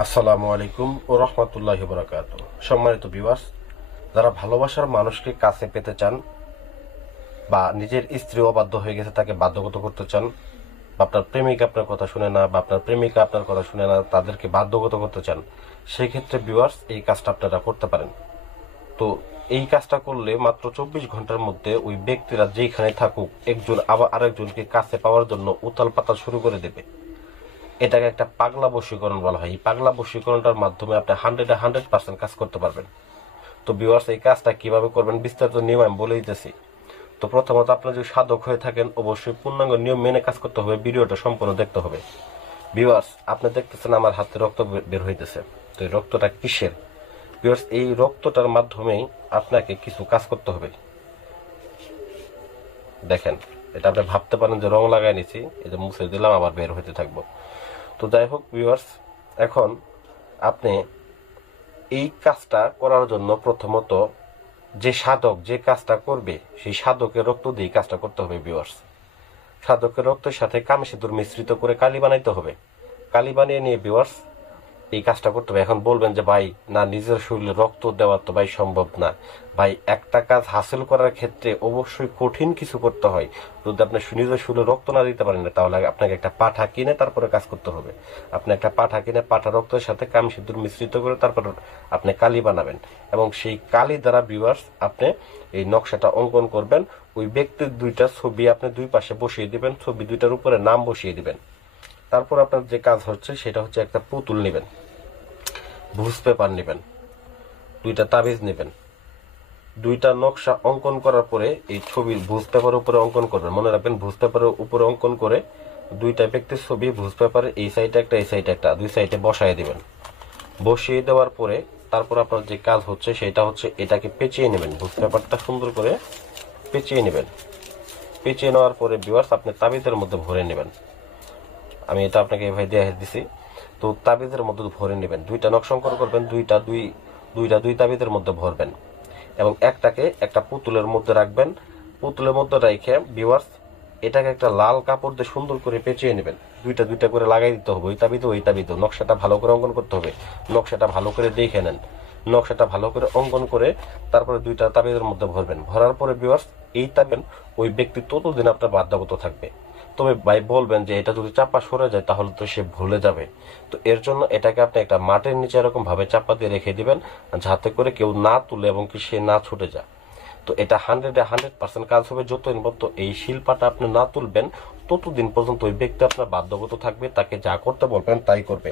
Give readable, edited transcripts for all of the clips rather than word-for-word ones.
আসসালামু আলাইকুম ও রহমতুল্লাহি বারাকাতুহু। সম্মানিত ভিউয়ার্স, যারা ভালোবাসার মানুষকে কাছে পেতে চান বা নিজের স্ত্রী অবাধ্য হয়ে গেছে তাকে বাধ্যগত করতে চান, বা আপনার প্রেমিক আপনার কথা শুনে না বা আপনার প্রেমিকা আপনার কথা শুনে না, তাদেরকে বাধ্যগত করতে চান, সেই ক্ষেত্রে ভিউয়ার্স এই কাজটা আপনারা করতে পারেন। তো এই কাজটা করলে মাত্র 24 ঘন্টার মধ্যে ওই ব্যক্তিরা যেখানে থাকুক একজন আবার আরেকজনকে কাছে পাওয়ার জন্য উতাল পাতাল শুরু করে দেবে। এটাকে একটা পাগলা বশীকরণ বলা হয়। এই পাগলা বশীকরণটার মাধ্যমে আপনি 100% কাজ করতে পারবেন। তো ভিউয়ার্স, এই কাজটা কিভাবে করবেন বিস্তারিত নিয়ম আমি বলে দিতেছি। তো প্রথমত আপনার যদি সাধক হয়ে থাকেন অবশ্যই পূর্ণাঙ্গ নিয়ম মেনে কাজ করতে হবে, ভিডিওটা সম্পূর্ণ দেখতে হবে। ভিউয়ার্স, আপনি দেখতেছেন আমার হাতে রক্ত বের হইতেছে। তো এই রক্তটা কিসের? ভিউয়ার্স, এই রক্তটার মাধ্যমেই আপনাকে কিছু কাজ করতে হবে। দেখেন, এটা আপনি ভাবতে পারেন যে রং লাগাই নিছি, এই যে মুছে দিলাম আবার বের হইতে থাকবো। তো যাই হোক ভিউয়ার্স, এখন আপনি এই কাজটা করার জন্য প্রথমত যে সাধক যে কাজটা করবে সেই সাধকের রক্ত দিয়ে কাজটা করতে হবে ভিউয়ার্স। সাধকের রক্তের সাথে কামি সিঁদুর মিশ্রিত করে কালি বানাইতে হবে। কালি বানিয়ে নিয়ে ভিউয়ার্স এই কাজটা করতে হবে। এখন বলবেন যে ভাই না, নিজের শরীরে রক্ত দেওয়া তো ভাই সম্ভব না। ভাই, একটা কাজ হাসিল করার ক্ষেত্রে অবশ্যই কঠিন কিছু করতে হয়। যদি আপনি নিজের শরীরে রক্ত না দিতে পারেন না, তাহলে আপনাকে একটা পাঠা কিনে তারপরে কাজ করতে হবে। আপনি একটা পাঠা কিনে পাঠা রক্তের সাথে কামি সিঁদুর মিশ্রিত করে তারপর আপনি কালি বানাবেন, এবং সেই কালি দ্বারা ভিউয়ার্স আপনি এই নকশাটা অঙ্কন করবেন। ওই ব্যক্তির দুইটা ছবি আপনি দুই পাশে বসিয়ে দিবেন, ছবি দুইটার উপরে নাম বসিয়ে দিবেন। তারপর আপনার যে কাজ হচ্ছে সেটা হচ্ছে একটা পুতুল নেবেন, ভুজ পেপার নেবেন, দুইটা তাবিজ নেবেন। দুইটা নকশা অঙ্কন করার পরে এই ছবির ভুজ পেপারের উপরে অঙ্কন করবেন। মনে রাখবেন, ভুজ পেপারের উপরে অঙ্কন করে দুইটা ব্যক্তির ছবি ভুজ পেপারে এই সাইডে একটা এই সাইডে একটা দুই সাইডে বসায় দিবেন। বসিয়ে দেওয়ার পরে তারপর আপনার যে কাজ হচ্ছে সেটা হচ্ছে এটাকে পেঁচিয়ে নেবেন। ভুজ পেপারটা সুন্দর করে পেঁচিয়ে নেবেন। পেঁচিয়ে নেওয়ার পরে ভিউয়ার্স আপনি তাবিজের মধ্যে ভরে নেবেন। আমি এটা আপনাকে এভাবে দিয়ে দিছি। তো তাবিজের মধ্যে ভরে নেবেন, দুইটা নকশা অঙ্কন করবেন, দুই তাবিজের মধ্যে ভরবেন, এবং একটাকে একটা পুতুলের মধ্যে রাখবেন। পুতুলের মধ্যে রেখে ভিউয়ার্স এটাকে একটা লাল কাপড় দিয়ে সুন্দর করে পেঁচিয়ে নেবেন। দুইটা দুইটা করে লাগাই দিতে হবে, ওই তাবিদে নকশাটা ভালো করে অঙ্কন করতে হবে। নকশাটা ভালো করে দেখে নেন। নকশাটা ভালো করে অঙ্কন করে তারপরে দুইটা তাবিজের মধ্যে ভরবেন। ভরার পরে ভিউয়ার্স এই তাবিজ ওই ব্যক্তি ততদিন আপনার বাধ্যগত থাকবে। তবে ভাই বলবেন যে এটা যদি চাপা সরে যায় তাহলে তো সে ভুলে যাবে। তো এর জন্য এটাকে আপনি একটা মাটির নিচে এরকম ভাবে চাপা দিয়ে রেখে দিবেন, যাতে করে কেউ না তুলে এবং কি সে না ছুটে যায়। তো এটা 100% কাজ হবে। যতদিন পর্যন্ত এই শিল্পাটা আপনি না তুলবেন ততদিন পর্যন্ত ওই ব্যক্তি আপনার বাধ্যগত থাকবে, তাকে যা করতে বলবেন তাই করবে।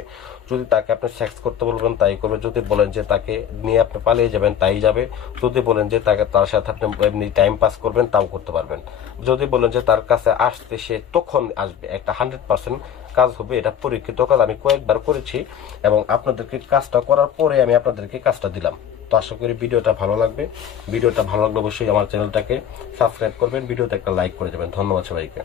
যদি তাকে আপনি সেক্স করতে বলবেন তাই করবে, যদি বলেন যে তাকে নিয়ে আপনি পালিয়ে যাবেন তাই যাবে, যদি বলেন যে তার সাথে আপনি এমনি টাইম পাস করবেন তাও করতে পারবেন, যদি বলেন যে তার কাছে আসতে সে তখন আসবে। একটা 100% কাজ হবে। এটা পরীক্ষিত কাজ, আমি কয়েকবার করেছি এবং আপনাদেরকে কাজটা করার পরে আমি আপনাদেরকে কাজটা দিলাম। তো আশা করি ভিডিওটা ভালো লাগবে। ভিডিওটা ভালো লাগলে অবশ্যই আমার চ্যানেলটাকে সাবস্ক্রাইব করবেন, ভিডিওতে একটা লাইক করে দেবেন। ধন্যবাদ সবাইকে।